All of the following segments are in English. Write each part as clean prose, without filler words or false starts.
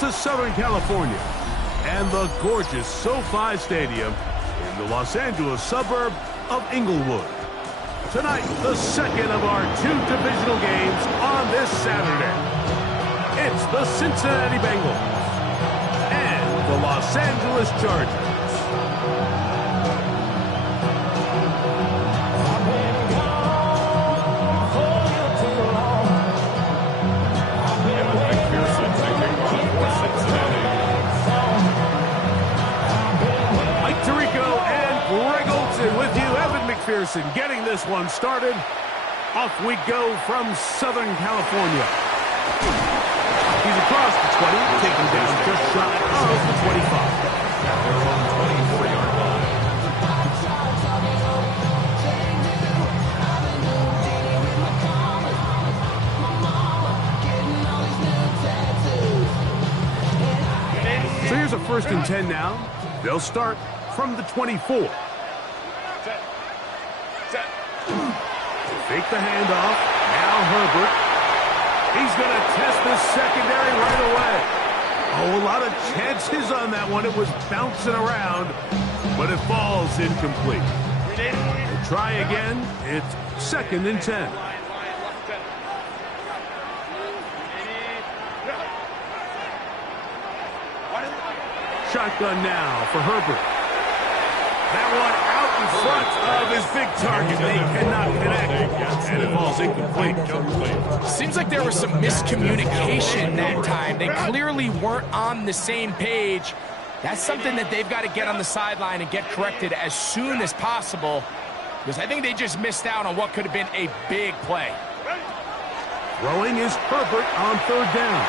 To Southern California and the gorgeous SoFi Stadium in the Los Angeles suburb of Inglewood. Tonight, the second of our two divisional games on this Saturday. It's the Cincinnati Bengals and the Los Angeles Chargers. With you, Evan McPherson, getting this one started. Off we go from Southern California. He's across the 20, taken down just shy of the 25. Their own 24-yard line. So here's a 1st and 10 now. They'll start from the 24. Fake the handoff. Now Herbert. He's going to test this secondary right away. Oh, a lot of chances on that one. It was bouncing around, but it falls incomplete. We'll try again. It's 2nd and 10. Shotgun now for Herbert. That one out in front of his big target. They cannot connect, and it falls incomplete. Seems like there was some miscommunication that time. They clearly weren't on the same page. That's something that they've got to get on the sideline and get corrected as soon as possible, because I think they just missed out on what could have been a big play. Throwing is Herbert on 3rd down.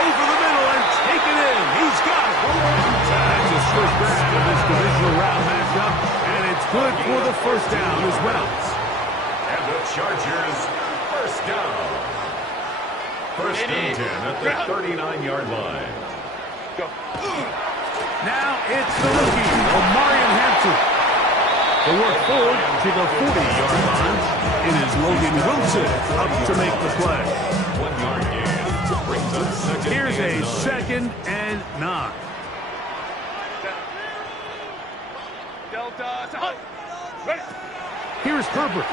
Over the middle and take it in. He's got it. That's his first grab of this divisional round matchup, and it's good for the 1st down as well. And the Chargers, 1st down. 1st and 10 at the 39-yard line. Go. Now it's the rookie, Omarion Hampton. The work forward to the 40-yard line. It is Logan Wilson up to make the play. 1-yard gain. Here's a 2nd and 9. Here's Herbert.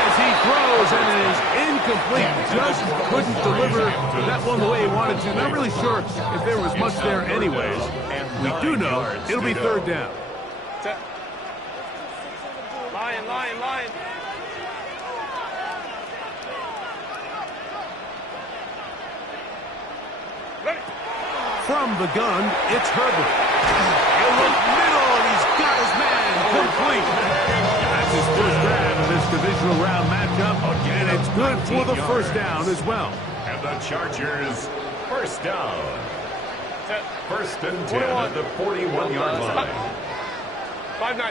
As he throws, and it is incomplete. Just couldn't deliver that one the way he wanted to. Not really sure if there was much there anyways. We do know it'll be 3rd down. Lion. From the gun, it's Herbert. He'll look middle, and he's got his man complete. That's his first grab of this divisional round matchup, and it's good for the 1st down as well. And the Chargers, 1st down. 1st and 10 at the 41-yard line. 5-9.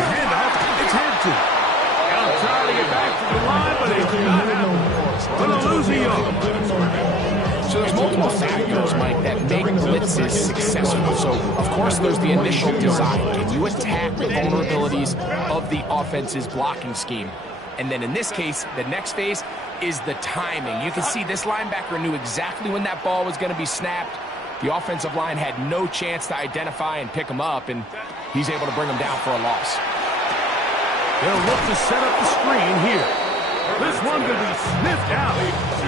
Handoff, it's Hampton. He'll try to get back to the line, but he's not happen. Gonna lose a yard. So there's multiple factors, Mike, that make blitzes successful. So, of course, there's the initial design. Can you attack the vulnerabilities of the offense's blocking scheme? And then in this case, the next phase is the timing. You can see this linebacker knew exactly when that ball was going to be snapped. The offensive line had no chance to identify and pick him up, and he's able to bring him down for a loss. They'll look to set up the screen here. This one will be sniffed out,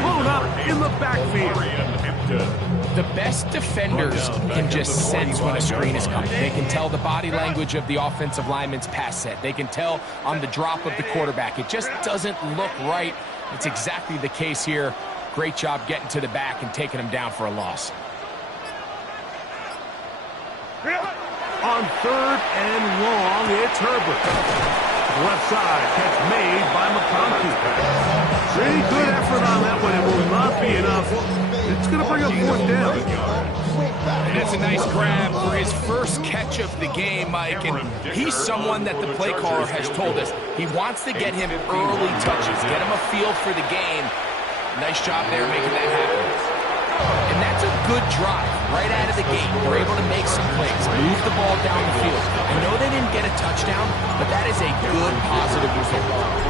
blown up in the backfield. The best defenders can just sense when a screen is coming. They can tell the body language of the offensive lineman's pass set. They can tell on the drop of the quarterback. It just doesn't look right. It's exactly the case here. Great job getting to the back and taking him down for a loss. On 3rd and long, it's Herbert. Left side, catch made by McConkey. Pretty good effort on that one. It will not be enough. It's going to bring up 4th down. And that's a nice grab for his first catch of the game, Mike. And he's someone that the play caller has told us he wants to get him early touches, get him a feel for the game. Nice job there making that happen. And that's a good drive right out of the gate. They're able to make some plays, move the ball down the field. I know they didn't get a touchdown, but that is a good, positive result.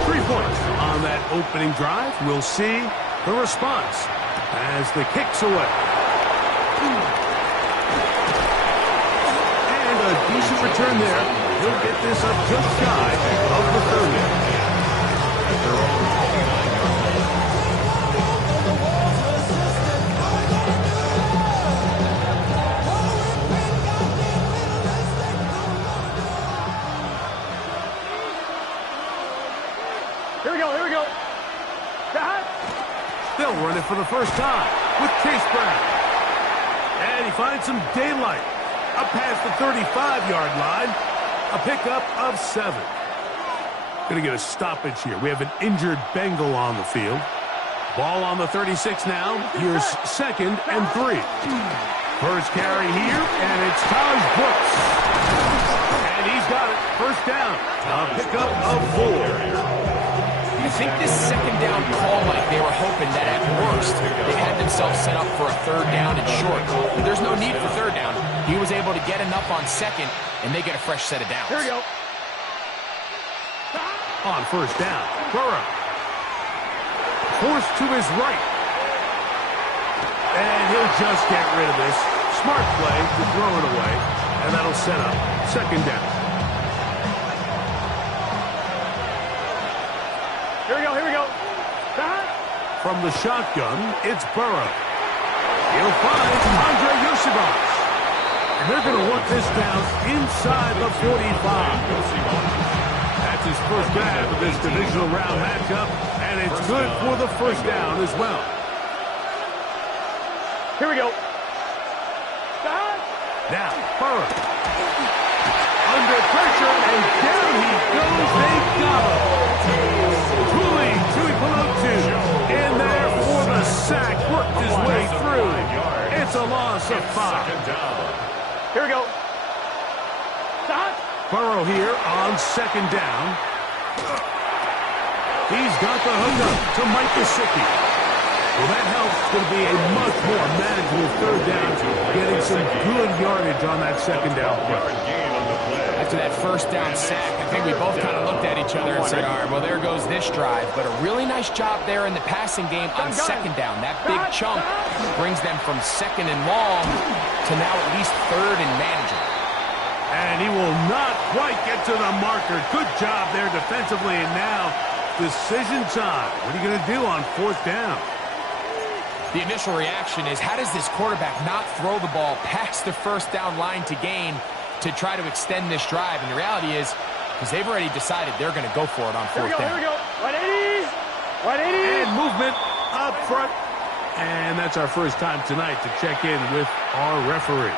3 points on that opening drive. We'll see the response as the kick's away. And a decent return there. He'll get this up just shy of the 30. Here we go. They'll run it for the first time with Chase Brown. And he finds some daylight. Up past the 35-yard line. A pickup of 7. Going to get a stoppage here. We have an injured Bengal on the field. Ball on the 36 now. Here's 2nd and 3. First carry here, and it's Taj Brooks. And he's got it. First down. A pickup of 4. I think this 2nd down call, Mike, they were hoping that at worst they had themselves set up for a 3rd down and short. But there's no need for 3rd down. He was able to get enough on 2nd, and they get a fresh set of downs. Here we go. On first down, Burrow. Forced to his right. And he'll just get rid of this. Smart play to throw it away. And that'll set up 2nd down. Here we go. From the shotgun, it's Burrow. He'll find Andre Yosibas. And they're going to work this down inside the 45. That's his first grab of this divisional round matchup, and it's good for the first down as well. Here we go. Now, Burrow. Under pressure, and down he goes. They got him. Tuipulotu in there for the sack. Worked his way through. It's a loss of 5. Here we go. Burrow here on 2nd down. He's got the hookup to Mike Gesicki. Well, that helps. It's going to be a much more manageable 3rd down, getting some good yardage on that 2nd down play. After that first down sack, I think we both kind of looked at each other and said, all right, well, there goes this drive. But a really nice job there in the passing game on 2nd down. That big chunk brings them from 2nd and long to now at least 3rd and manageable. And he will not quite get to the marker. Good job there defensively. And now, decision time. What are you going to do on 4th down? The initial reaction is, how does this quarterback not throw the ball past the first down line to gain to try to extend this drive? And the reality is, because they've already decided they're going to go for it on 4th down. Here we go. 180. 180. And movement up front. And that's our first time tonight to check in with our referee.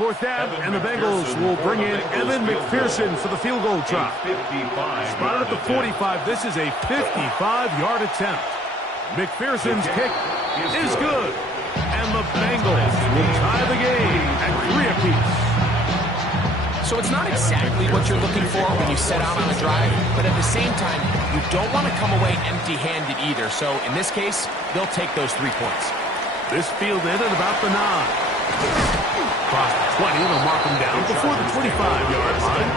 4th down, and the Bengals will bring in Evan McPherson for the field goal try. Spotted at the 45. This is a 55-yard attempt. McPherson's kick is good. And the Bengals will tie the game at 3 apiece. So it's not exactly what you're looking for when you set out on a drive, but at the same time, you don't want to come away empty-handed either. So in this case, they'll take those 3 points. This fielded at about the 9. Across the 20, they'll mark him down before the 25-yard line.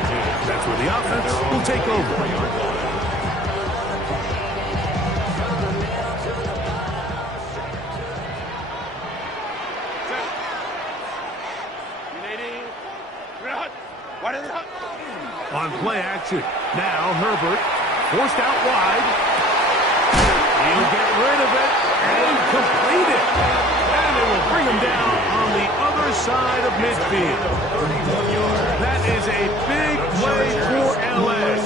That's where the offense will take over. On play action, now Herbert forced out wide. He'll get rid of it and complete it. And it will bring him down on the other side of midfield. That is a big play for LA.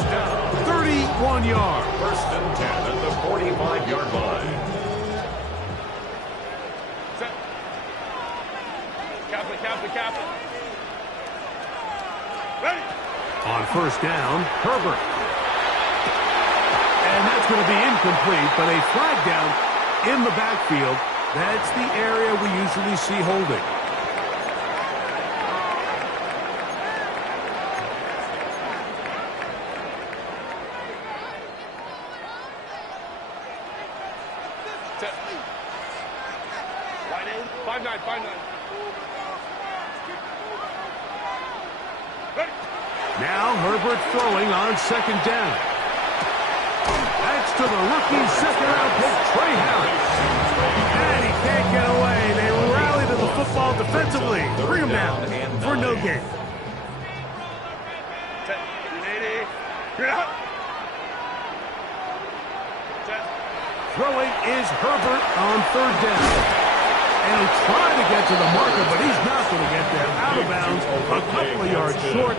31 yards. 1st and 10 at the 45-yard line. Captain. Ready. On 1st down, Herbert. And that's going to be incomplete, but a flag down in the backfield. That's the area we usually see holding. Set. 5-9, 5-9. Now Herbert throwing on second down. That's to the rookie second-round pick, Trey Harris. And he can't get away. They rally to the football defensively. Bring him down for no gain. Throwing is Herbert on third down. And he'll try to get to the marker, but he's not going to get there. Out of bounds, a couple of yards short.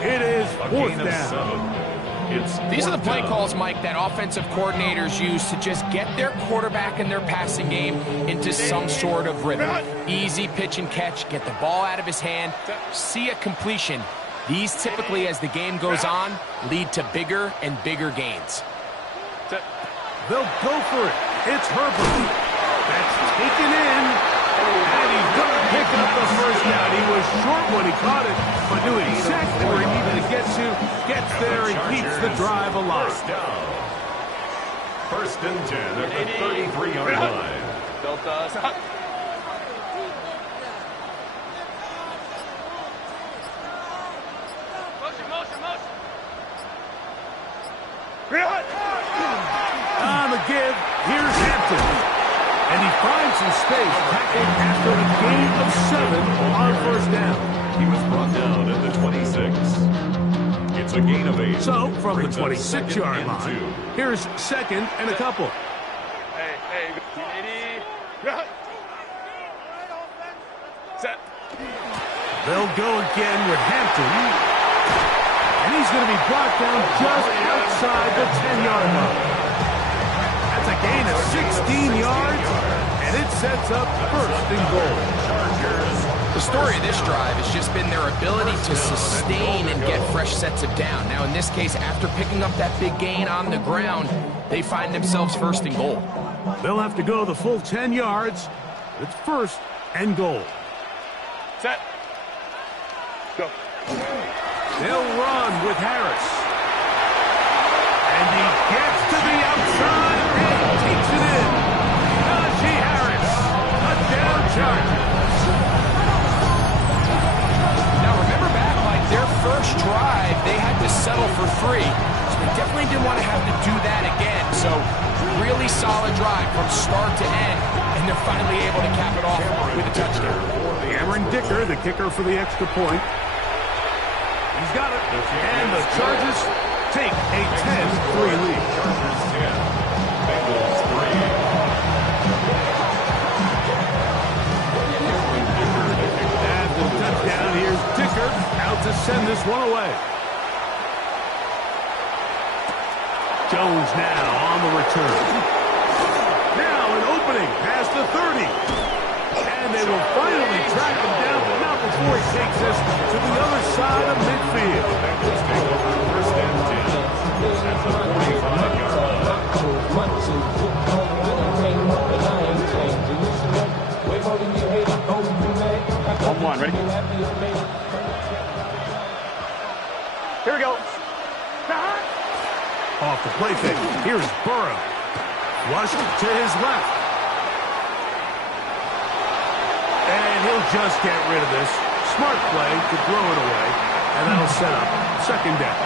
It is fourth down. These are the play calls, Mike, that offensive coordinators use to just get their quarterback and their passing game into some sort of rhythm. Easy pitch and catch, get the ball out of his hand, see a completion. These typically, as the game goes on, lead to bigger and bigger gains. They'll go for it. It's Herbert. That's taken in. And he's going to pick up the first down. He was short when he caught it, but knew exactly where he needed to get to. Gets there and keeps the drive alive. First and 10 at the 33-yard line. On the give, here's Hampton. And he finds some space, tackled after a gain of 7 on first down. He was brought down at the 26. It's a gain of 8. So, from the 26-yard line, here's second and a couple. Hey, 80. Set. They'll go again with Hampton. And he's going to be brought down just outside the 10-yard line. That's a gain of 16 yards, and it sets up first and goal. The story of this drive has just been their ability to sustain and get fresh sets of down. Now, in this case, after picking up that big gain on the ground, they find themselves first and goal. They'll have to go the full 10 yards. It's first and goal. Set. Go. They'll run with Harris. And he gets to the outside and takes it in. Najee Harris, touchdown Chargers. Now, remember back, like their first drive, they had to settle for 3. So they definitely didn't want to have to do that again. So, really solid drive from start to end. And they're finally able to cap it off with a touchdown. Cameron Dicker, the kicker for the extra point. He's got it. And the Chargers take a 10-3 lead. Chargers 10, Bengals 3. At the touchdown, here's Dicker out to send this one away. Jones now on the return. Now an opening past the 30. And they will finally track him down, but not before he takes this to the other side of midfield. Bengals take over first and 10 at the 45-yard line. One, ready? Here we go. Off the play fake. Here's Burrow. Flushed to his left. And he'll just get rid of this. Smart play to throw it away. And that'll set up second down.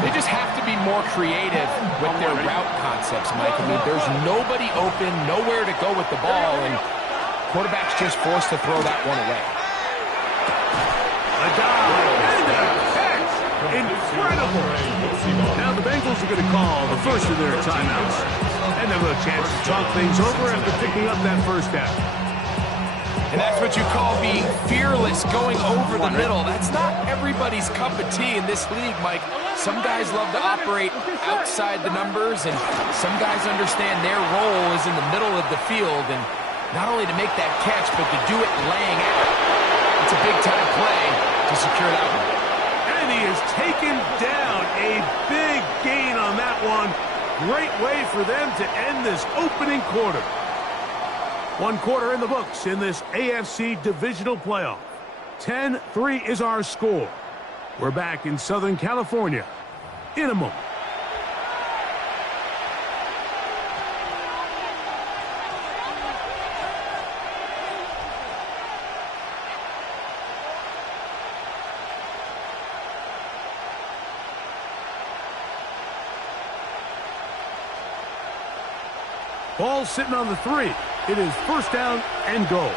They just have to be more creative with their route concepts, Mike. I mean, there's nobody open, nowhere to go with the ball, and quarterback's just forced to throw that one away. A dive and a catch. Incredible. Now the Bengals are going to call the first of their timeouts. And they'll have a chance to talk things over after picking up that first down. And that's what you call being fearless, going over the middle. That's not everybody's cup of tea in this league, Mike. Some guys love to operate outside the numbers, and some guys understand their role is in the middle of the field, and not only to make that catch, but to do it laying out. It's a big-time play to secure that one. And he is taken down. A big gain on that one. Great way for them to end this opening quarter. 1 quarter in the books in this AFC divisional playoff. 10-3 is our score. We're back in Southern California in a moment. Ball sitting on the 3. It is first down and goal.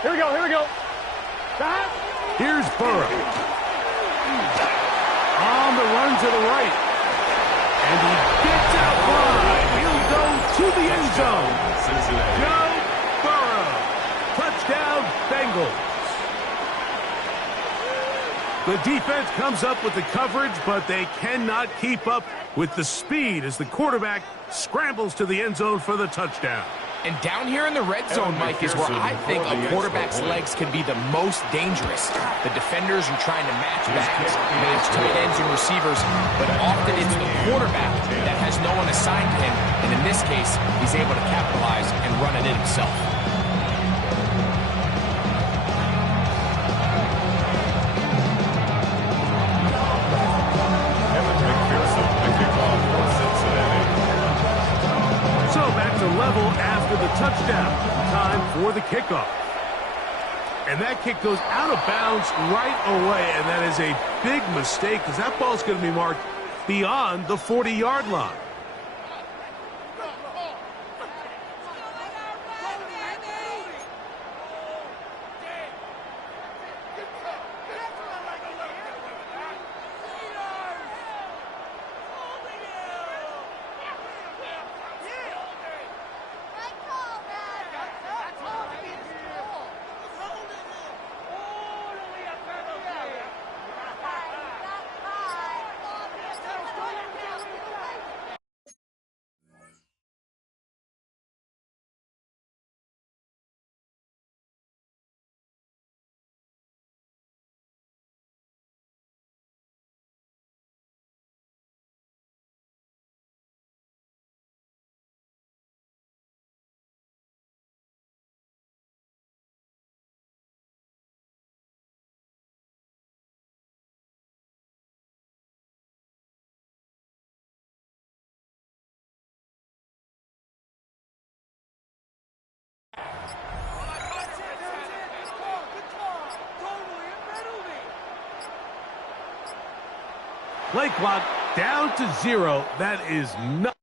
Here we go, here we go. Here's Burrow. On the run to the right. And he gets out wide. He'll go to the end zone. Joe Burrow. Touchdown, Bengals. The defense comes up with the coverage, but they cannot keep up with the speed as the quarterback scrambles to the end zone for the touchdown. And down here in the red zone, Mike, is where I think a quarterback's legs can be the most dangerous. The defenders are trying to match backs, match tight ends and receivers, but often it's the quarterback that has no one assigned to him, and in this case, he's able to capitalize and run it in himself. Level after the touchdown. Time for the kickoff. And that kick goes out of bounds right away, and that is a big mistake because that ball's going to be marked beyond the 40-yard line. Play clock down to 0. That is not